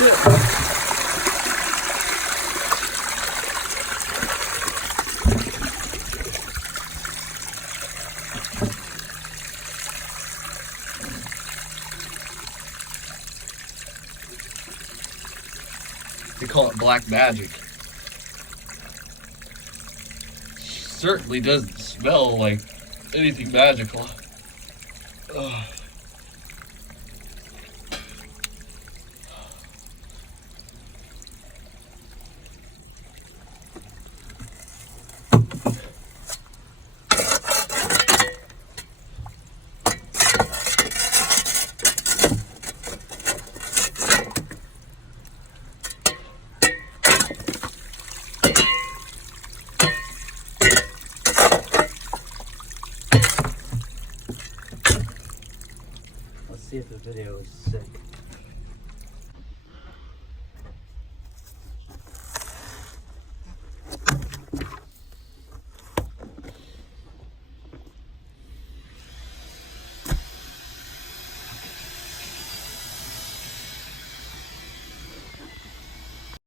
shit. They call it black magic. Certainly doesn't smell like anything magical. Ugh. Let's see if the video is sick.